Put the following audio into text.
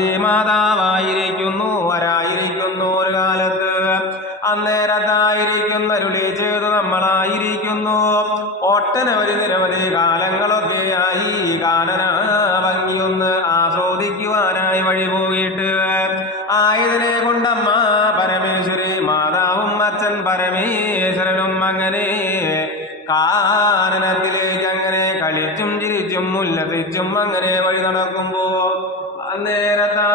പാർവതി മാതാവായിരിക്കുന്നു വരായിരിക്കുന്നു ഒരു കാലത്ത് അന്നേരത്തായിരിക്കുന്നരുളി ചെയ്തു നമ്മളായിരിക്കുന്നു ഒട്ടനവധി നിരവധി കാലങ്ങളൊക്കെയായി കാനന ഭംഗിയൊന്ന് ആസ്വദിക്കുവാനായി വഴി പോയിട്ട് ആയതിനെ കൊണ്ടമ്മ പരമേശ്വരി മാതാവും അച്ഛൻ പരമേശ്വരനും അങ്ങനെ കാനനത്തിലേക്ക് അങ്ങനെ കളിച്ചും ചിരിച്ചും ഉല്ലസിച്ചും അങ്ങനെ വഴി നടക്കുമ്പോ അന്നേരത്താ